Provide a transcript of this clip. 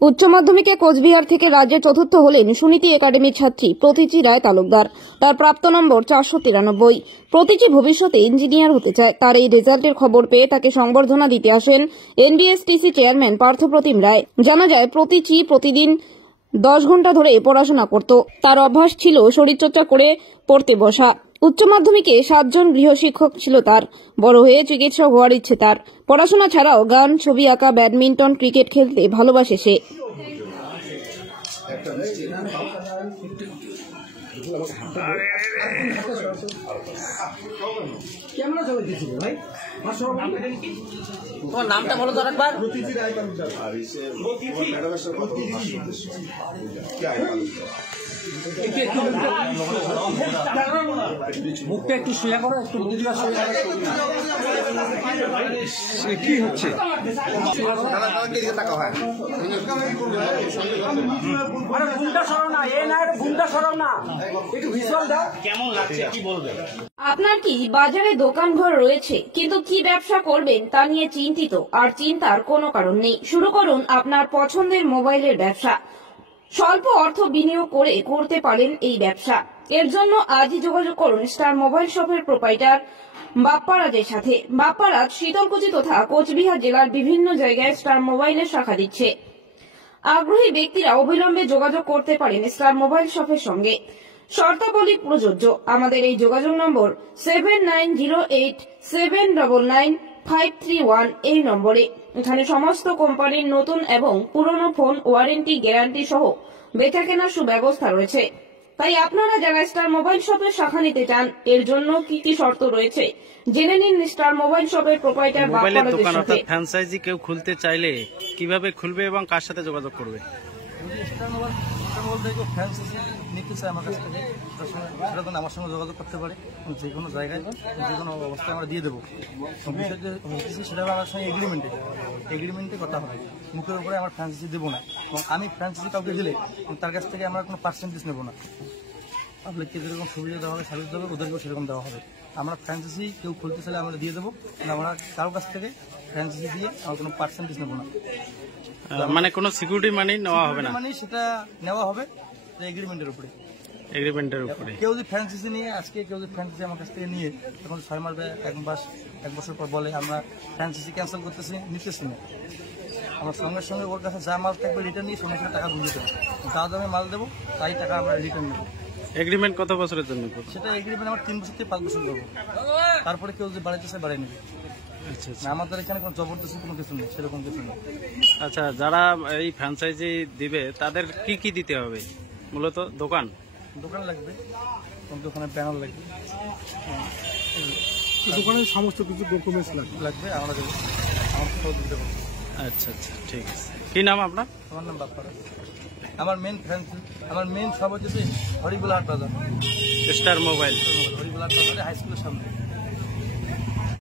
উচ্চ মাধ্যমিকে কোচবিহার থেকে রাজ্যে চতুর্থ হলেন সুনীতি একাডেমির ছাত্রী প্রতীচি রায় তালুকদার। তার প্রাপ্ত নম্বর 493। প্রতীচি ভবিষ্যতে ইঞ্জিনিয়ার হতে চায়। তার এই রেজাল্টের খবর পেয়ে তাকে সংবর্ধনা দিতে আসেন এনবিএসটিসি চেয়ারম্যান পার্থপ্রতিম রায়। জানা যায়, প্রতীচি প্রতিদিন 10 ঘন্টা ধরে পড়াশোনা করত। তার অভ্যাস ছিল শরীরচর্চা করে পড়তে বসা। উচ্চ মাধ্যমিকে 7 জন গৃহশিক্ষক ছিল তার। বড় হয়ে চিকিৎসক হওয়ার ইচ্ছে তার। পড়াশোনা ছাড়াও গান, ছবি আঁকা, ব্যাডমিন্টন, ক্রিকেট খেলতে ভালোবাসে সে। তোমার নামটা বলো তো আরেকবার। মুখটা একটু সোজা করো, একটু কি হচ্ছে? আপনার কি বাজারে দোকান ঘর রয়েছে, কিন্তু কি ব্যবসা করবেন তা নিয়ে চিন্তিত? আর চিন্তার কোনো কারণ নেই। শুরু করুন আপনার পছন্দের মোবাইলের ব্যবসা। স্বল্প অর্থ বিনিয়োগ করে করতে পারেন এই ব্যবসা। এর জন্য আজই যোগাযোগ করুন স্টার মোবাইল শপের প্রোপাইটার বাপ্পারাজের সাথে। বাপ্পারাজ শীতলকুচি তথা কোচবিহার জেলার বিভিন্ন জায়গায় স্টার মোবাইলের শাখা দিচ্ছে। আগ্রহী ব্যক্তিরা অবিলম্বে যোগাযোগ করতে পারেন স্টার মোবাইল শপের সঙ্গে। শর্তাবলী প্রযোজ্য। আমাদের এই যোগাযোগ নম্বর 7908799531 এই নম্বরে। এখানে সমস্ত কোম্পানির নতুন এবং পুরনো ফোন ওয়ারেন্টি, গ্যারান্টি সহ বেচাকেনার সুব্যবস্থা রয়েছে। তাই আপনারা যারা স্টার মোবাইল শপের শাখা নিতে চান, এর জন্য কি কি শর্ত রয়েছে জেনে নিন স্টার মোবাইল শপের প্রোপাইটার বাপ্পারাজের সাথে। ফ্র্যাঞ্চাইজি কেউ খুলতে চাইলে কিভাবে খুলবে এবং কার সাথে যোগাযোগ করবে? নিতে চাই আমার কাছ থেকে, সেটা আমার সঙ্গে যোগাযোগ করতে পারে। যে কোনো জায়গায় যে কোনো অবস্থায় আমরা দিয়ে দেবো। বিষয় যে সেটা আমার সঙ্গে এগ্রিমেন্টে কথা হবে। মুখের উপরে আমার ফ্র্যাঞ্চাইজি দেবো না, এবং আমি ফ্র্যাঞ্চাইজি কাউকে দিলে তার কাছ থেকে আমরা কোনো পার্সেন্টেজ নেবো না। পাবলিককে যেরকম সুবিধা দেওয়া হবে, সার্ভিস দেওয়া হবে, ওদেরকেও সেরকম দেওয়া হবে। আমরা ফ্র্যাঞ্চাইজি কেউ খুলতে চাইলে আমরা দিয়ে দেবো, আমরা কারোর কাছ থেকে ফ্র্যাঞ্চাইজি দিয়ে আমরা কোনো পার্সেন্টেজ নেবো না। মানে কোনো সিকিউরিটি মানি নেওয়া হবে না? মানে সেটা নেওয়া হবে এগ্রিমেন্টের উপরে। কেউ যদি ফ্র্যাঞ্চাইজি নিয়ে আজকে কেউ যদি ফ্র্যাঞ্চাইজি আমার কাছ থেকে নিয়ে এখন 6 মাস বা 1 বছর পর বলে আমরা ফ্র্যাঞ্চাইজি ক্যান্সেল করতেছি, নিতেছি না, আমার সঙ্গে সঙ্গে ওর কাছে যা মাল থাকবে রিটার্ন নিয়ে সঙ্গে সঙ্গে টাকা বুঝে দেবো। যা দামে মাল দেবো তাই টাকা আমরা রিটার্ন নেবো। এগ্রিমেন্ট কত বছরের জন্য? সেটা এগ্রিমেন্ট আমার 3 বছর থেকে 5 বছর দেবো। তারপরে কেউ যদি বাড়াইতে চায় বাড়াই নেবে। আচ্ছা, আমাদের এখানে কোনো জবরদস্তি কোনো কিছু নেই, সেরকম কিছু নেই। আচ্ছা, যারা এই ফ্র্যাঞ্চাইজি দিবে তাদের কি কি দিতে হবে? মূলত দোকান লাগবে, ওখানে ব্যানার লাগবে, দোকানের সমস্ত কিছু ডকুমেন্টস লাগবে, আমরা দেবো, আমার সব দিতে পারবো। আচ্ছা, ঠিক আছে। কি নাম আপনার? আমার নাম বাপ্পারাজ। আমার মেন সব হচ্ছে হরিবুল হাট বাজার, স্টার মোবাইল হরিবুল হাট বাজারে হাই স্কুলের সামনে।